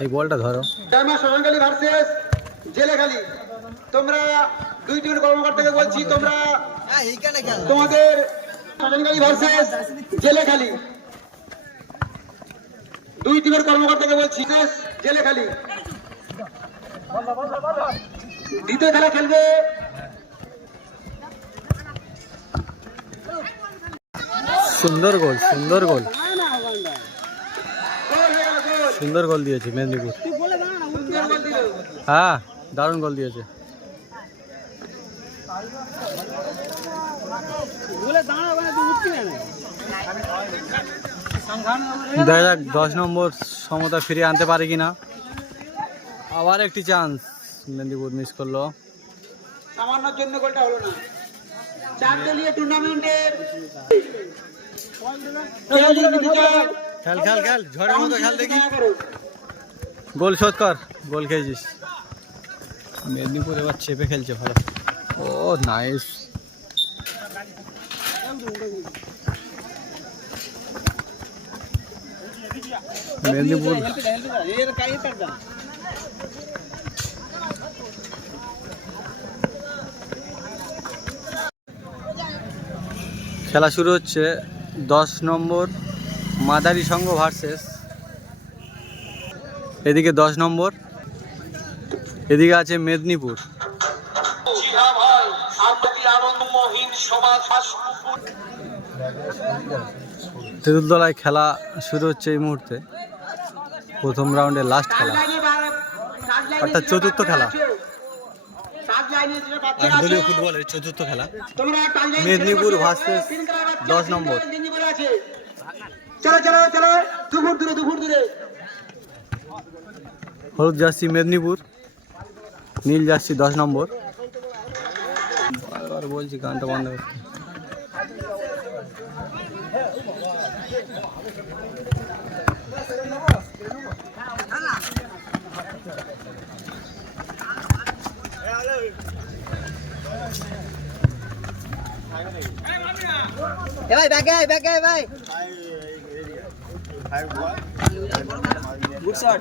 এই বলটা ধরো। সোনাখালী ভার্সেস জেলেখালি তোমরা দুই টিমের কর্মকর্তাকে বলছি তোমরা তোমাদের সোনাখালী ভার্সেস জেলেখালি দুই টিমের কর্মকর্তাকে বলছি জেলেখালি দ্বিতীয় খেলা খেলবে সুন্দর গোল সুন্দর গোল। সুন্দর গোল দিয়েছে মেদিনীপুর। হ্যাঁ দারুণ গোল দিয়েছে। দেখা যাক, দশ নম্বর সমতা ফিরিয়ে আনতে পারে কিনা। আবার একটি চান্স মেদিনীপুর মিস করল। সামান্যর জন্য গোলটা হলো না। চার দলীয় টুর্নামেন্টের খেল খেল খেল ঝড়ের মতো খেল দেখি। গোল শোধ কর গোল খেয়েছিস মেদিনীপুর এবার চেপে খেলছে ভালো। ও নাইস মেদিনীপুর। খেলা শুরু হচ্ছে। দশ নম্বর মাদারি সংঘ ভার্সেস এদিকে দশ নম্বর এদিকে আছে মেদিনীপুর। তেঁতুলতলায় খেলা শুরু হচ্ছে এই মুহূর্তে। প্রথম রাউন্ডের লাস্ট খেলা। অর্থাৎ চতুর্থ খেলা। ফুটবলের চতুর্থ খেলা। মেদিনীপুর ভার্সেস দশ নম্বর। চলো চলো চলো, দুপুর দূরে দুপুর দূরে। হলুদ জার্সি মেদিনীপুর, নীল জার্সি দশ নম্বর। বারবার বলছি, গানটা বন্ধ করতে এ ভাই ব্যাগে আয় ব্যাগে আয় ভাই গুড শট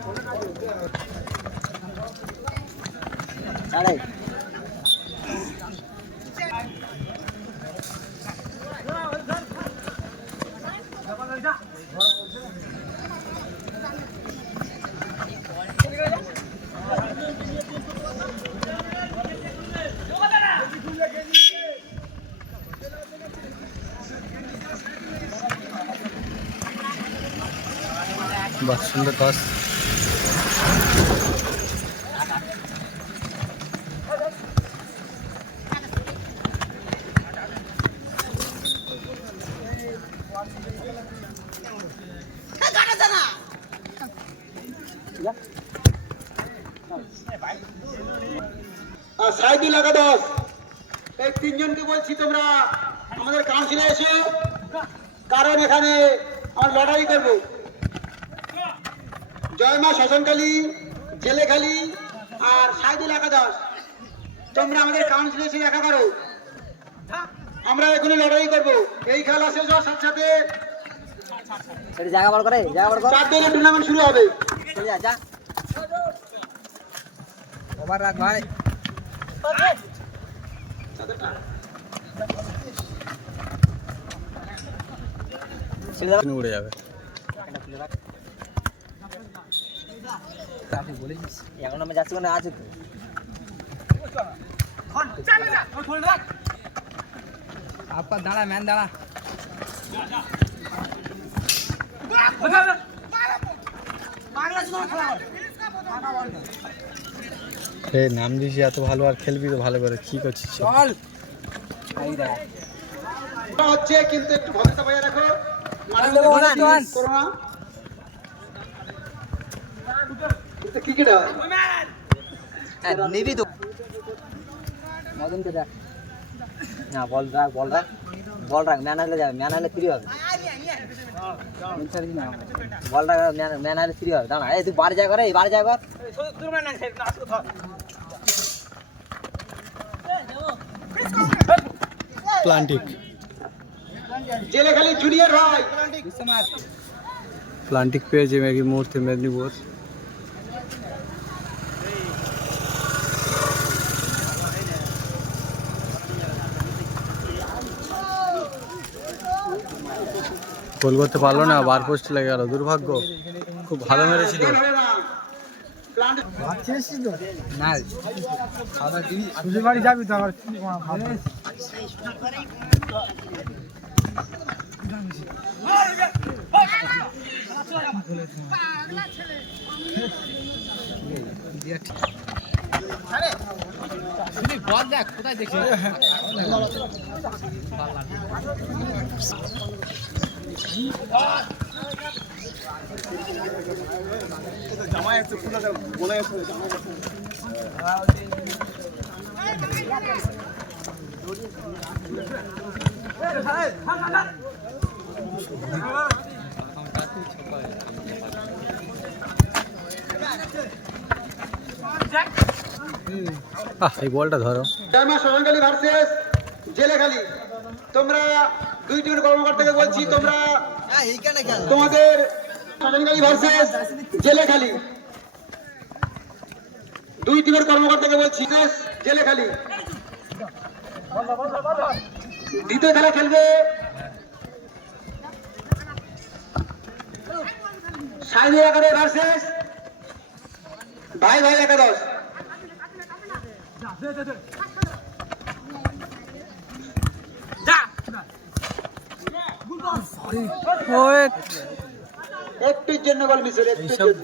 আরে বাহ সুন্দর একাদশ এই তিনজনকে বলছি তোমরা আমাদের কাউন্সিলে এসো। কারণ এখানে আমরা লটারি করব। জয়মা শ্মশানকালী জেলেখালি আর সাইদুল একাদশ। তোমরা আমাদের কাউন্সিলে এসে দেখা করো। আমরা এখানে লটারি করব। এই খেলা শেষ হওয়ার সাথে সাথে সেটা জায়গা বড় করে জায়গা বড় কর। চার দলের টুর্নামেন্ট শুরু হবে। চলে যা যা। ওভার রাখ ভাই। উড়ে যাবে। এখন আমি যাচ্ছি মানে তো। আপনার দাঁড়া ম্যান দাঁড়া। নাম দিস এত ভালো আর খেলবি তো ভালো করে কি করছিস? চল। হচ্ছে কিন্তু একটু ভরসা বজায় রাখো। নিবি তো মদনকে দেখ না বল রাখ বল রাখ বল রাখ ম্যান হলে যাবে ম্যান হলে ফ্রি হবে বল রাখ ম্যান হলে ফ্রি হবে দাঁড়া এই তুই বাড়ি যা করে এই বাড়ি যা কর প্লান্টিক জেলেখালি জুনিয়র ভাই প্লান্টিক পেয়েছে এই মুহূর্তে মেদিনীপুর গোল করতে পারল না বার পোস্ট লেগে গেল দুর্ভাগ্য। খুব ভালো মেরেছিল। দেখ কোথায় এই বলটা ধরো। জামা সরঙ্গালি ভার্সেস জেলেখালি তোমরা দুই টিমের কর্মকর্তাকে বলছি তোমরা তোমাদের সরঙ্গালি ভার্সেস জেলেখালি দুই টিমের কর্মকর্তাকে বলছি versus জেলেখালি দ্বিতীয় খেলা খেলবে সাইনি একাদশ ভার্সেস ভাই ভাই একাদশ একটির জন্য বল মিসের একটির জন্য।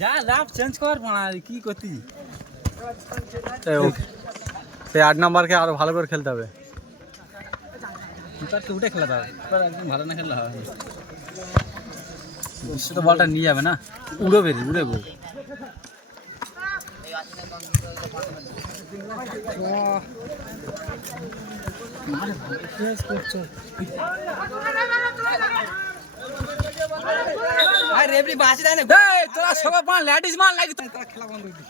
যা লাভ চেঞ্জ কর মানা কি করতি? এই সেই আট নাম্বারকে আরও ভালো করে খেলতে হবে। কিপার উঠে খেলা দাও। কিপার একদম ভালো না খেললে হবে। বিশ্ব তো বলটা নিয়ে যাবে না? উড়ো বেরি উড়ে বই আর রেফরি বাসি দেয় না। তোরা সবাই পান, ল্যাডিস মান লাগি তোরা খেলা বন্ধ করে দিবি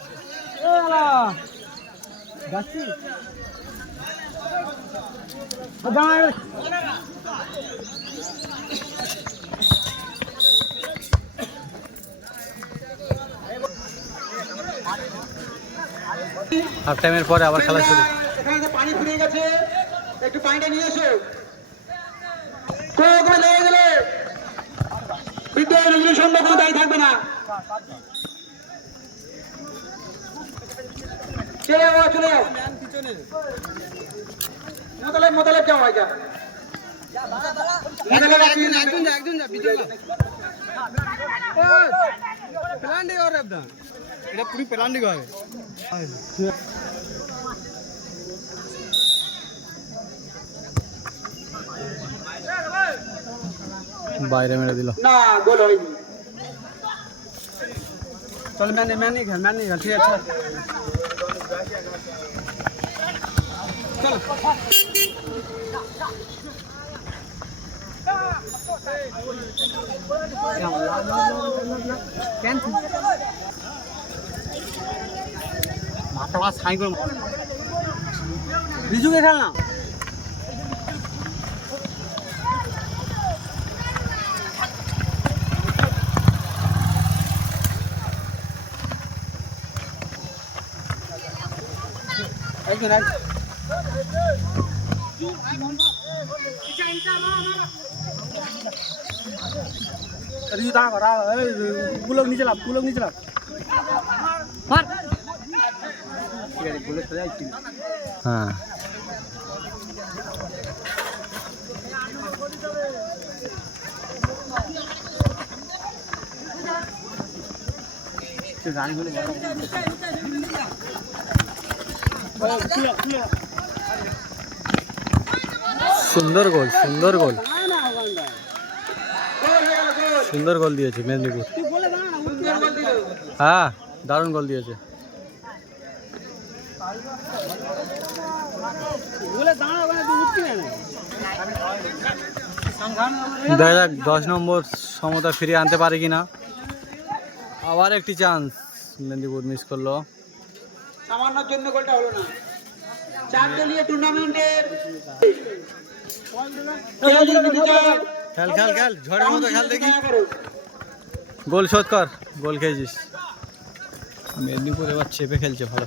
হাফ টাইমের পরে আবার খেলা শুরু। এখানে তো পানি ফুরিয়ে গেছে একটু পানিটা নিয়ে এসো। কোথায় লেগে গেলে? বিদ্যালয় কোনো দায়ী থাকবে না। চলে যাও চলে যাও। মোতালেব মোতালেব যাও ভাইজা মোতালেব একজন এটা পুরি প্লান্টিক হয় বাইরে মেরে দিল। না গোল হয়নি। চল ম্যানে ম্যানে খেল ম্যানে খেল ঠিক আছে। রিজুকে খেল না একজন একজন রিজু দাঁড়া করা পুলক নিচে লাভ পুলক নিচে লাভ মার ঠিক আছে বলে চলে যাচ্ছি হ্যাঁ। সুন্দর গোল সুন্দর গোল। সুন্দর গোল দিয়েছে মেদিনীপুর। হ্যাঁ দারুণ গোল দিয়েছে। দেখা যাক দশ নম্বর সমতা ফিরিয়ে আনতে পারে কিনা। আবার একটি চান্স মেদিনীপুর মিস করল। সামান্যর জন্য গোলটা হলো না। চার দলীয় টুর্নামেন্টের খেল খেল খেল ঝড়ের মতো খেল দেখি। গোল শোধ কর গোল খেয়েছিস। মেদিনীপুর এবার চেপে খেলছে ভালো।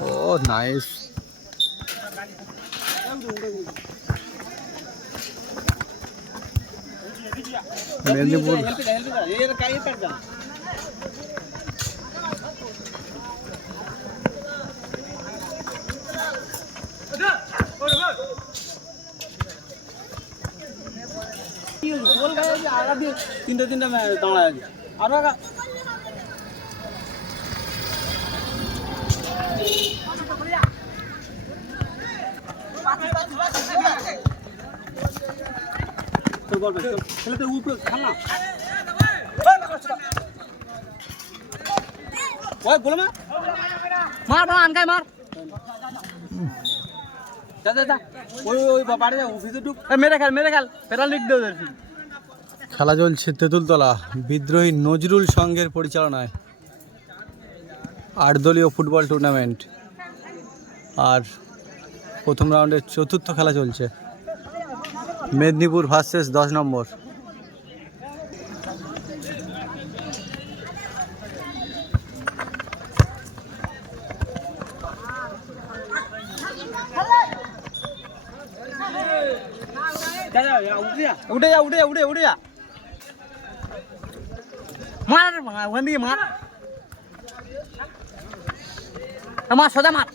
ও নাইস মেদিনীপুর তিনটে তিনটে দাঁড়ায় আছে আরও একটা তোর বল ভাই, চল। ছেলে তো উপরে খেল মা মার মার আনকাই মার মেরে খেলা চলছে তেঁতুলতলা বিদ্রোহী নজরুল সংঘের পরিচালনায় আট দলীয় ফুটবল টুর্নামেন্ট আর প্রথম রাউন্ডের চতুর্থ খেলা চলছে। মেদিনীপুর ভার্সেস দশ নম্বর। উঠে যা উঠে যা উঠে উঠে যা। মার, ওখান থেকে মার। মার সোজা মার।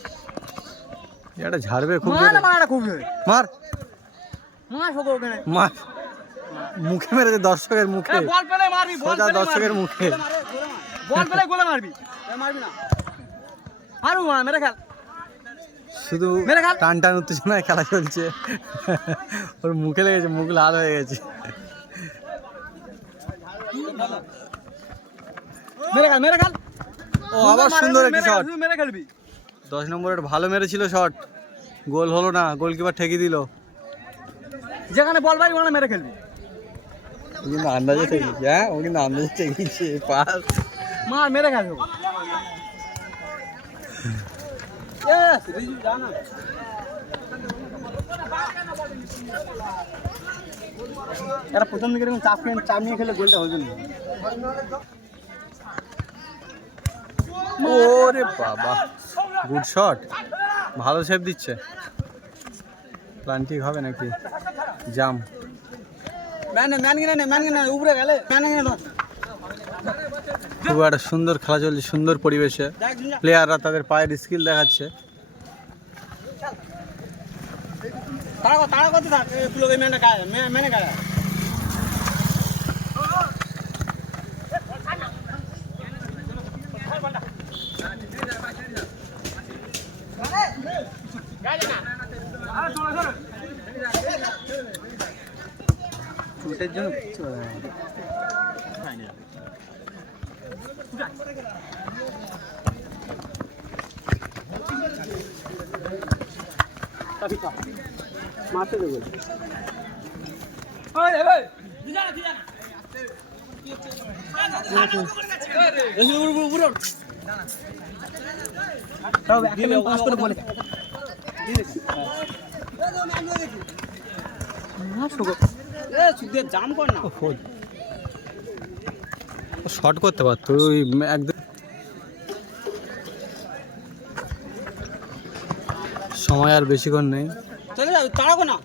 এটা ঝাড়বে খুব মার। মার খুব মার। মার ওখানে। মার। মুখে মেরেছে দর্শকের মুখে। বল পেলে মারবি বল পেলে দর্শকের মুখে। বল পেলে গোলে মারবি। মারবি না। মারু মার মেরে খেল শুধু মেরে টান টান উত্তেজনায় খেলা চলছে। ওর মুখে লেগেছে মুখ লাল হয়ে গেছে। মেরে খেল মেরে খেল ও আবার সুন্দর একটি মেরে শট। মেরে খেলবি। দশ নম্বরের ভালো মেরেছিল শট গোল হলো না গোলকিপার ঠেকে দিল। যেখানে বল পাই ওখানে মেরে খেলবি ও কিন্তু আন্দাজে ঠেকেছে হ্যাঁ? ও কিন্তু আন্দাজে ঠেকেছে পাস। মার মেরে খেল এ রিজু এরা প্রথম দিকে এরকম চাপ খেয়ে চাপ নিয়ে খেলে গোলটা হয়ে ওরে বাবা। গুড শট ভালো সেভ দিচ্ছে। প্ল্যান ঠিক হবে নাকি? জাম খুব একটা সুন্দর খেলা চলছে সুন্দর পরিবেশে। প্লেয়াররা তাদের পায়ের স্কিল দেখাচ্ছে। তাড়া কর, তাড়া করতে থাক এই পুলো এই ম্যানটা গায়ে ম্যান- ম্যানে গায়ে চোটের জন্য কিচ্ছু হবে না। মারতে দেবো জাম কর না। শর্ট করতে পারতো ওই একদম। সময় আর বেশিক্ষণ নেই। চলে যাবে তাড়াবো না।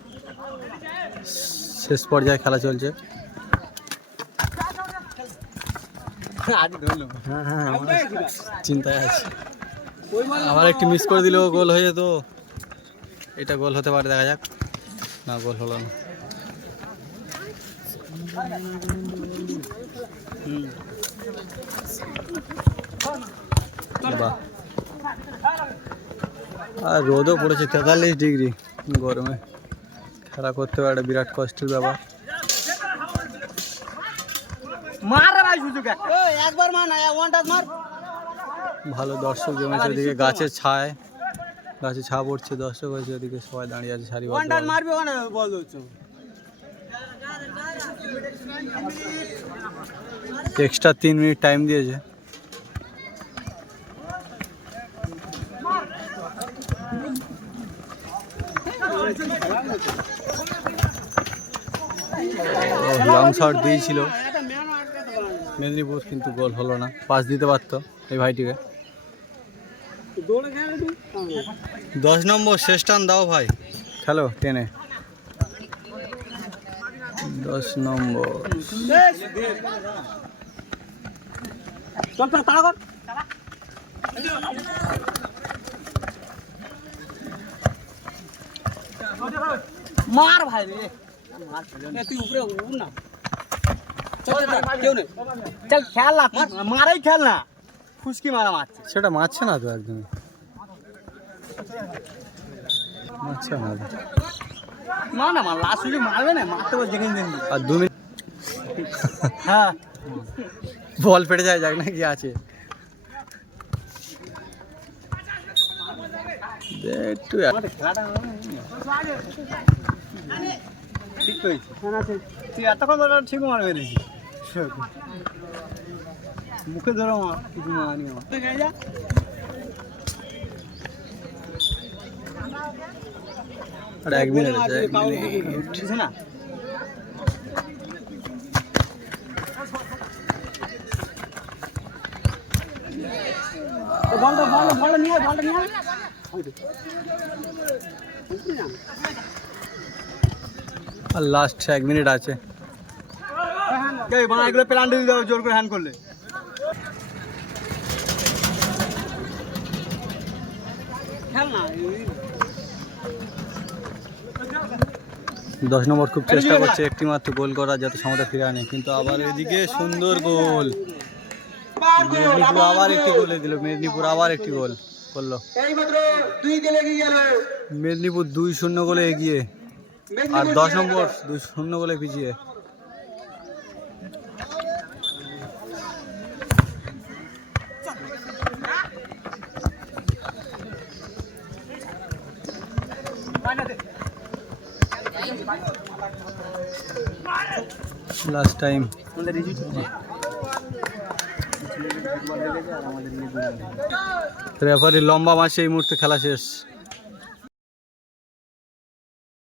শেষ পর্যায়ে খেলা চলছে। হ্যাঁ হ্যাঁ আমার চিন্তায় আছে। আবার একটি মিস করে দিলেও গোল হয়ে যেত। এটা গোল হতে পারে দেখা যাক। না গোল হলো না। আর রোদও পড়েছে তেতাল্লিশ ডিগ্রি গরমে। খেলা করতে পারে বিরাট কষ্টের ব্যাপার। মার রে ভাই সুযোগ একটা। একবার মার না ওয়ান টাচ মার। ভালো দর্শক জমেছে ওদিকে গাছের ছায়। গাছে ছা পড়ছে দর্শক হয়েছে ওদিকে সবাই দাঁড়িয়ে আছে সারি ওয়ান মারবি এক্সট্রা তিন মিনিট টাইম দিয়েছে। লং শট দিয়েছিল। মেদিনীপুর কিন্তু গোল হলো না। পাস দিতে পারতো এই ভাইটিকে। দশ নম্বর, শেষ টান দাও ভাই। খেলো, টেনে। দশ নম্বর চল চল তাড়া কর মার ভাই রে এ, তুই উপরে উঠ না চল চল, কেউ নেই চল খেল না মার মারাই খেল না ফুসকি মারা মারছে সেটা মারছে না তো একদমই মারছে না তো। না না মার লাস্ট সুযোগ মারবে না মারতে বল দেখে নিন আর দু মিনিট। হ্যাঁ। বল ফেটে যায় যাক না কি আছে। একটু ঠিক করেছি তুই এতক্ষণ ধরে ঠিক মারবে দিছি মুখে ধরে মার কিছু মারানি আমার। এক মিনিট আছে না আর লাস্ট এক মিনিট আছে। বানা এগুলো প্ল্যান দিয়ে দাও জোর করে হ্যান্ড করলে খেল না দশ নম্বর খুব চেষ্টা করছে একটি মাত্র গোল করার যাতে সমতা ফিরে আনে কিন্তু আবার এদিকে সুন্দর গোল। মেদিনীপুর আবার একটি গোলে। দিল মেদিনীপুর আবার একটি গোল করল। মেদিনীপুর দুই শূন্য গোলে এগিয়ে আর দশ নম্বর দুই শূন্য গোলে পিছিয়ে। লাস্ট টাইম রেফারি লম্বা মাসে এই মুহূর্তে খেলা শেষ।